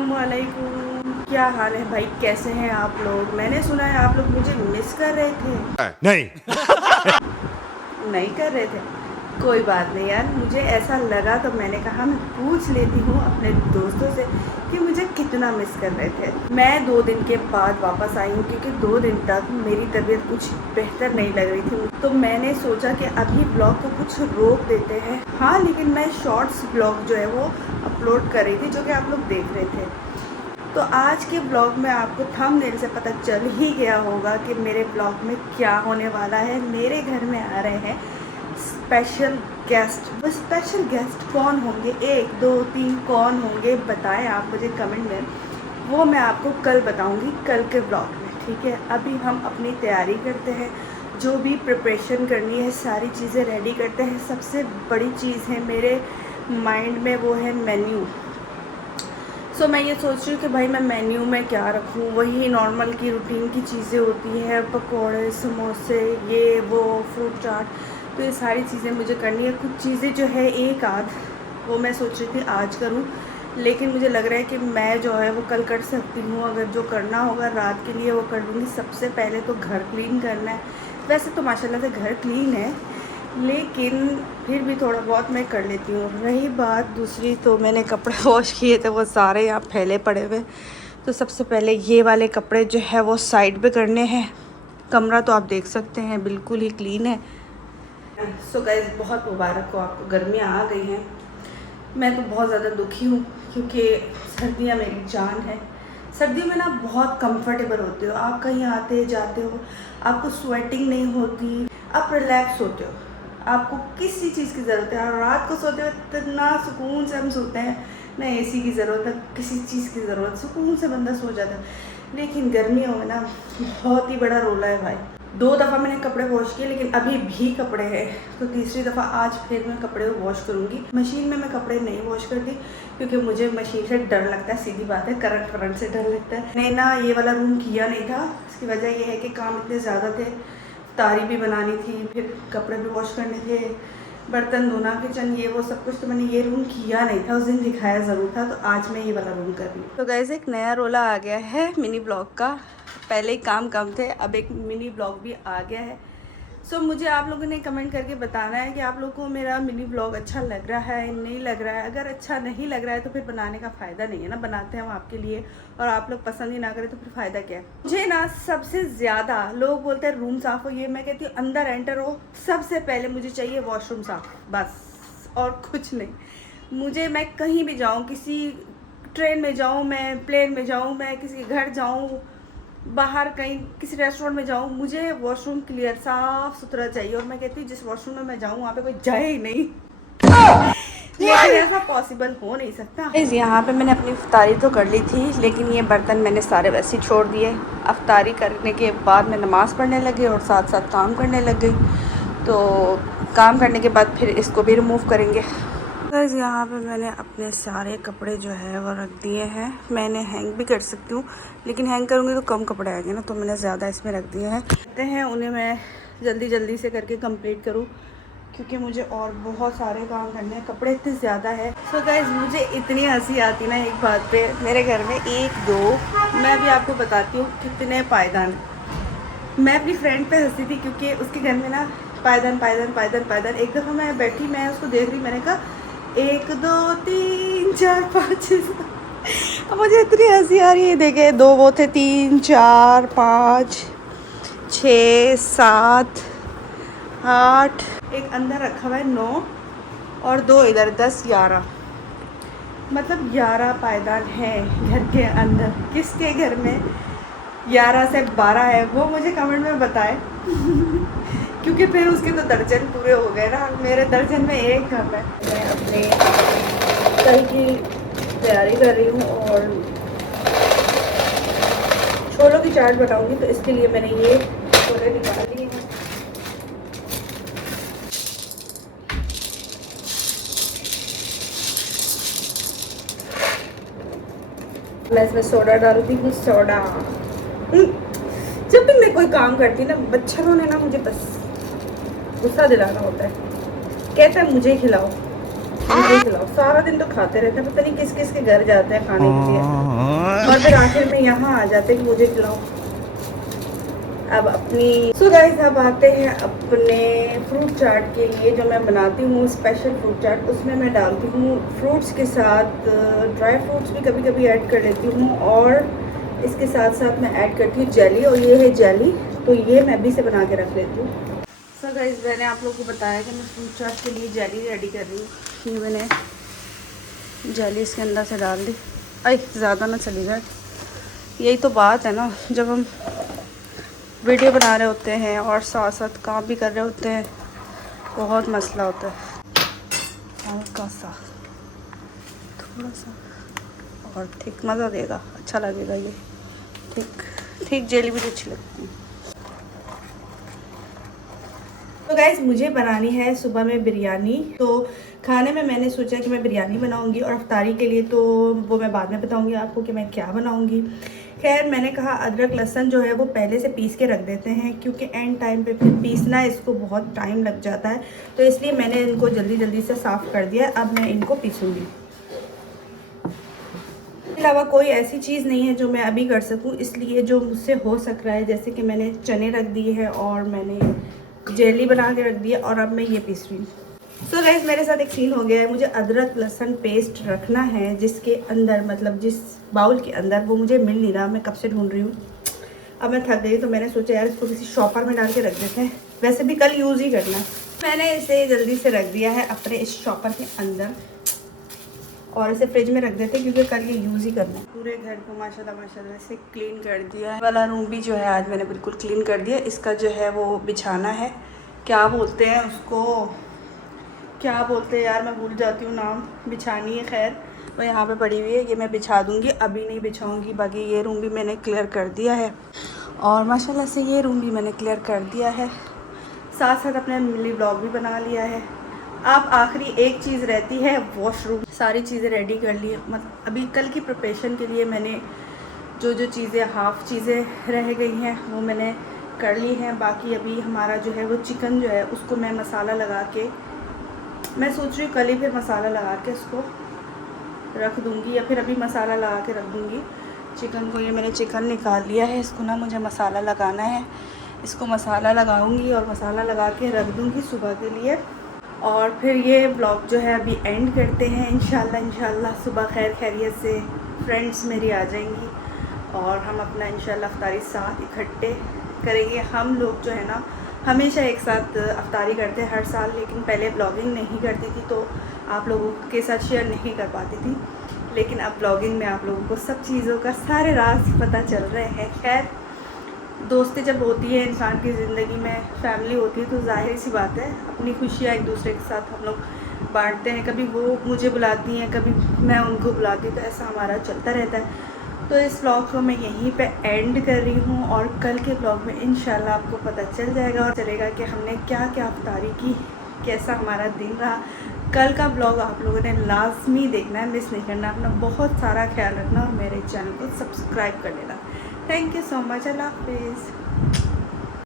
अस्सलामुअलैकुम। क्या हाल है भाई, कैसे हैं आप लोग? मैंने सुना है आप लोग मुझे मिस कर रहे थे। नहीं। नहीं कर रहे थे, कोई बात नहीं यार, मुझे ऐसा लगा तो मैंने कहा मैं पूछ लेती हूँ अपने दोस्तों से कि मुझे कितना मिस कर रहे थे। मैं 2 दिन के बाद वापस आई हूँ क्योंकि 2 दिन तक मेरी तबीयत कुछ बेहतर नहीं लग रही थी, तो मैंने सोचा कि अभी ब्लॉग को कुछ रोक देते हैं। हाँ, लेकिन मैं शॉर्ट्स ब्लॉग जो है वो अपलोड कर रही थी, जो कि आप लोग देख रहे थे। तो आज के ब्लॉग में आपको थंबनेल से पता चल ही गया होगा कि मेरे ब्लॉग में क्या होने वाला है। मेरे घर में आ रहे हैं स्पेशल गेस्ट। वो स्पेशल गेस्ट कौन होंगे, 1 2 3 कौन होंगे बताएं आप मुझे कमेंट में। वो मैं आपको कल बताऊंगी, कल के ब्लॉग में, ठीक है। अभी हम अपनी तैयारी करते हैं, जो भी प्रिपरेशन करनी है सारी चीज़ें रेडी करते हैं। सबसे बड़ी चीज़ है मेरे माइंड में, वो है मेन्यू। सो मैं ये सोच रही हूँ कि भाई मैं मेन्यू में क्या रखूँ। वही नॉर्मल की रूटीन की चीज़ें होती हैं, पकोड़े, समोसे, ये वो, फ्रूट चाट, तो ये सारी चीज़ें मुझे करनी है। कुछ चीज़ें जो है एक आध वो मैं सोच रही थी आज करूँ, लेकिन मुझे लग रहा है कि मैं जो है वो कल कर सकती हूँ। अगर जो करना होगा रात के लिए वो कर लूँगी। सबसे पहले तो घर क्लीन करना है। वैसे तो माशाल्लाह से घर क्लीन है, लेकिन फिर भी थोड़ा बहुत मैं कर लेती हूँ। रही बात दूसरी, तो मैंने कपड़े वॉश किए थे, वो सारे यहाँ फैले पड़े हुए। तो सबसे पहले ये वाले कपड़े जो है वो साइड पे करने हैं। कमरा तो आप देख सकते हैं बिल्कुल ही क्लीन है। सो गाइस, बहुत मुबारक हो आपको, गर्मियाँ आ गई हैं। मैं तो बहुत ज़्यादा दुखी हूँ क्योंकि सर्दियाँ मेरी जान है। सर्दियों में ना बहुत कंफर्टेबल होते हो, आप कहीं आते जाते हो, आपको स्वेटिंग नहीं होती, आप रिलैक्स होते हो, आपको किसी चीज़ की ज़रूरत है। और रात को सोते हो इतना सुकून से हम सोते हैं, ना एसी की ज़रूरत है, किसी चीज़ की ज़रूरत, सुकून से बंदा सो जाता है। लेकिन गर्मियों में ना बहुत ही बड़ा रोला है भाई। 2 दफ़ा मैंने कपड़े वॉश किए, लेकिन अभी भी कपड़े हैं, तो तीसरी दफ़ा आज फिर मैं कपड़े वॉश करूँगी। मशीन में मैं कपड़े नहीं वॉश करती क्योंकि मुझे मशीन से डर लगता है, सीधी बात है, करंट से डर लगता है। मैंने ना ये वाला रूम किया नहीं था, इसकी वजह ये है कि काम इतने ज़्यादा थे, तारी भी बनानी थी, फिर कपड़े भी वॉश करने थे, बर्तन धोना, किचन, ये वो सब कुछ। तो मैंने ये रूम किया नहीं था, उस दिन दिखाया ज़रूर था, तो आज मैं ये वाला रूम कर रही हूँ। तो गाइस, एक नया रोला आ गया है मिनी ब्लॉग का। पहले ही काम कम थे, अब एक मिनी ब्लॉग भी आ गया है। सो मुझे आप लोगों ने कमेंट करके बताना है कि आप लोगों को मेरा मिनी ब्लॉग अच्छा लग रहा है, नहीं लग रहा है। अगर अच्छा नहीं लग रहा है तो फिर बनाने का फ़ायदा नहीं है ना। बनाते हैं हम आपके लिए और आप लोग पसंद ही ना करें तो फिर फ़ायदा क्या है। मुझे ना सबसे ज़्यादा लोग बोलते हैं रूम साफ़ हो, ये मैं कहती हूँ अंदर एंटर हो, सबसे पहले मुझे चाहिए वॉशरूम साफ़, बस, और कुछ नहीं। मुझे, मैं कहीं भी जाऊँ, किसी ट्रेन में जाऊँ, मैं प्लेन में जाऊँ, मैं किसी घर जाऊँ, बाहर कहीं किसी रेस्टोरेंट में जाऊँ, मुझे वॉशरूम क्लियर साफ सुथरा चाहिए। और मैं कहती हूँ जिस वॉशरूम में मैं जाऊँ वहाँ पे कोई जाए ही नहीं, लेकिन ऐसा पॉसिबल हो नहीं सकता। यहाँ पे मैंने अपनी इफ्तारी तो कर ली थी, लेकिन ये बर्तन मैंने सारे वैसे ही छोड़ दिए। इफ्तारी करने के बाद मैं नमाज़ पढ़ने लगी और साथ साथ काम करने लग गई। तो काम करने के बाद फिर इसको भी रिमूव करेंगे। गाइस, यहाँ पे मैंने अपने सारे कपड़े जो है वो रख दिए हैं। मैंने हैंग भी कर सकती हूँ, लेकिन हैंग करूँगी तो कम कपड़े आएंगे ना, तो मैंने ज़्यादा इसमें रख दिए हैं। कहते हैं उन्हें मैं जल्दी से करके कंप्लीट करूँ क्योंकि मुझे और बहुत सारे काम करने हैं, कपड़े इतने ज़्यादा है। सो गाइस, मुझे इतनी हंसी आती ना एक बात पे, मेरे घर में 1 2, मैं भी आपको बताती हूँ कितने पायदान। मैं अपनी फ्रेंड पे हंसी थी क्योंकि उसके घर में ना पायदान। एक दफ़ा मैं बैठी, मैं उसको देख रही, मैंने कहा 1 2 3 4 5 अब मुझे इतनी हंसी आ रही है। देखे, 2 वो थे, 3 4 5 6 7 8, एक अंदर रखा हुआ है 9 और 2 इधर, 10 11, मतलब 11 पायदान हैं घर के अंदर। किसके घर में 11 से 12 है वो मुझे कमेंट में बताए क्योंकि फिर उसके तो दर्जन पूरे हो गए ना, मेरे दर्जन में एक कम है। मैं अपने कल की तैयारी कर रही हूँ और छोलों की चाट बनाऊंगी, तो इसके लिए मैंने ये छोले निकाल लिए हैं। मैं इसमें सोडा डालती हूँ, सोडा। जब भी मैं कोई काम करती ना, बच्चों ने ना मुझे बस गुस्सा दिलाना होता है, कहता है मुझे खिलाओ। मुझे खिलाओ। सारा दिन तो खाते रहते हैं, पता नहीं किस किस के घर जाते हैं खाने के लिए और फिर आखिर में यहाँ आ जाते हैं कि मुझे खिलाओ। अब अपनी गाइस अब आते हैं अपने फ्रूट चाट के लिए, जो मैं बनाती हूँ स्पेशल फ्रूट चाट। उसमें मैं डालती हूँ फ्रूट्स के साथ ड्राई फ्रूट्स भी कभी कभी ऐड कर लेती हूँ, और इसके साथ साथ मैं ऐड करती हूँ जेली, और ये है जेली, तो ये मैं भी से बना के रख लेती हूँ। सो गाइस मैंने आप लोगों को बताया कि मैं फ्रूट चाट के लिए जेली रेडी कर रही हूँ। ये मैंने जेली इसके अंदर से डाल दी। अरे ज़्यादा ना चली जाए, यही तो बात है ना, जब हम वीडियो बना रहे होते हैं और साथ साथ काम भी कर रहे होते हैं, बहुत मसला होता है। हल्का सा, थोड़ा सा और ठीक, मज़ा देगा, अच्छा लगेगा ये। ठीक ठीक, जेली भी अच्छी लगती है। तो गाइज़ मुझे बनानी है सुबह में बिरयानी, तो खाने में मैंने सोचा कि मैं बिरयानी बनाऊंगी, और अफ्तारी के लिए तो वो मैं बाद में बताऊंगी आपको कि मैं क्या बनाऊंगी। खैर मैंने कहा अदरक लहसुन जो है वो पहले से पीस के रख देते हैं, क्योंकि एंड टाइम पे फिर पीसना इसको बहुत टाइम लग जाता है, तो इसलिए मैंने इनको जल्दी जल्दी से साफ़ कर दिया। अब मैं इनको पीसूँगी। इसके अलावा कोई ऐसी चीज़ नहीं है जो मैं अभी कर सकूँ, इसलिए जो मुझसे हो सक रहा है, जैसे कि मैंने चने रख दिए हैं और मैंने जेली बना के रख दिया, और अब मैं ये पीस रही हूँ। सो गाइस मेरे साथ एक सीन हो गया है, मुझे अदरक लहसुन पेस्ट रखना है जिसके अंदर, मतलब जिस बाउल के अंदर, वो मुझे मिल नहीं रहा, मैं कब से ढूंढ रही हूँ। अब मैं थक गई तो मैंने सोचा यार इसको किसी शॉपर में डाल के रख देते हैं, वैसे भी कल यूज़ ही करना। मैंने इसे जल्दी से रख दिया है अपने इस शॉपर के अंदर, और इसे फ्रिज में रख देते हैं क्योंकि कल ये यूज़ ही करना है। पूरे घर को माशाल्लाह से क्लीन कर दिया है। वाला रूम भी जो है आज मैंने बिल्कुल क्लीन कर दिया। इसका जो है वो बिछाना है, क्या बोलते हैं उसको, क्या बोलते हैं यार, मैं भूल जाती हूँ नाम। बिछानी है, खैर वो यहाँ पे पड़ी हुई है, ये मैं बिछा दूँगी, अभी नहीं बिछाऊँगी। बाकी ये रूम भी मैंने क्लियर कर दिया है, और माशाल्लाह से ये रूम भी मैंने क्लियर कर दिया है। साथ साथ अपने मिनी ब्लॉग भी बना लिया है। अब आखिरी एक चीज़ रहती है, वॉशरूम। सारी चीज़ें रेडी कर ली, मतलब अभी कल की प्रिपरेशन के लिए मैंने जो जो चीज़ें, हाफ़ चीज़ें रह गई हैं वो मैंने कर ली हैं। बाकी अभी हमारा जो है वो चिकन जो है उसको मैं मसाला लगा के, मैं सोच रही हूँ कल ही फिर मसाला लगा के इसको रख दूँगी, या फिर अभी मसाला लगा के रख दूँगी चिकन को। ये मैंने चिकन निकाल लिया है, इसको ना मुझे मसाला लगाना है, इसको मसाला लगाऊंगी और मसाला लगा के रख दूँगी सुबह के लिए। और फिर ये ब्लॉग जो है अभी एंड करते हैं। इंशाल्लाह सुबह खैर खैरियत से फ्रेंड्स मेरी आ जाएंगी, और हम अपना इंशाल्लाह अफ्तारी साथ इकट्ठे करेंगे। हम लोग जो है ना हमेशा एक साथ अफ्तारी करते हैं हर साल, लेकिन पहले ब्लॉगिंग नहीं करती थी तो आप लोगों के साथ शेयर नहीं कर पाती थी, लेकिन अब ब्लॉगिंग में आप लोगों को सब चीज़ों का सारे राज पता चल रहे हैं। खैर दोस्ती जब होती है इंसान की ज़िंदगी में, फैमिली होती है, तो जाहिर सी बात है अपनी खुशियाँ एक दूसरे के साथ हम लोग बांटते हैं। कभी वो मुझे बुलाती हैं, कभी मैं उनको बुलाती हूँ, तो ऐसा हमारा चलता रहता है। तो इस ब्लॉग को मैं यहीं पे एंड कर रही हूँ, और कल के ब्लॉग में इंशाल्लाह आपको पता चल जाएगा और चलेगा कि हमने क्या क्या अफ्तारी की, कैसा हमारा दिन रहा। कल का ब्लॉग आप लोगों ने लाजमी देखना है, मिस नहीं करना। अपना बहुत सारा ख्याल रखना और मेरे चैनल को सब्सक्राइब कर लेना। Thank you so much. अल्लाह हाफिज़।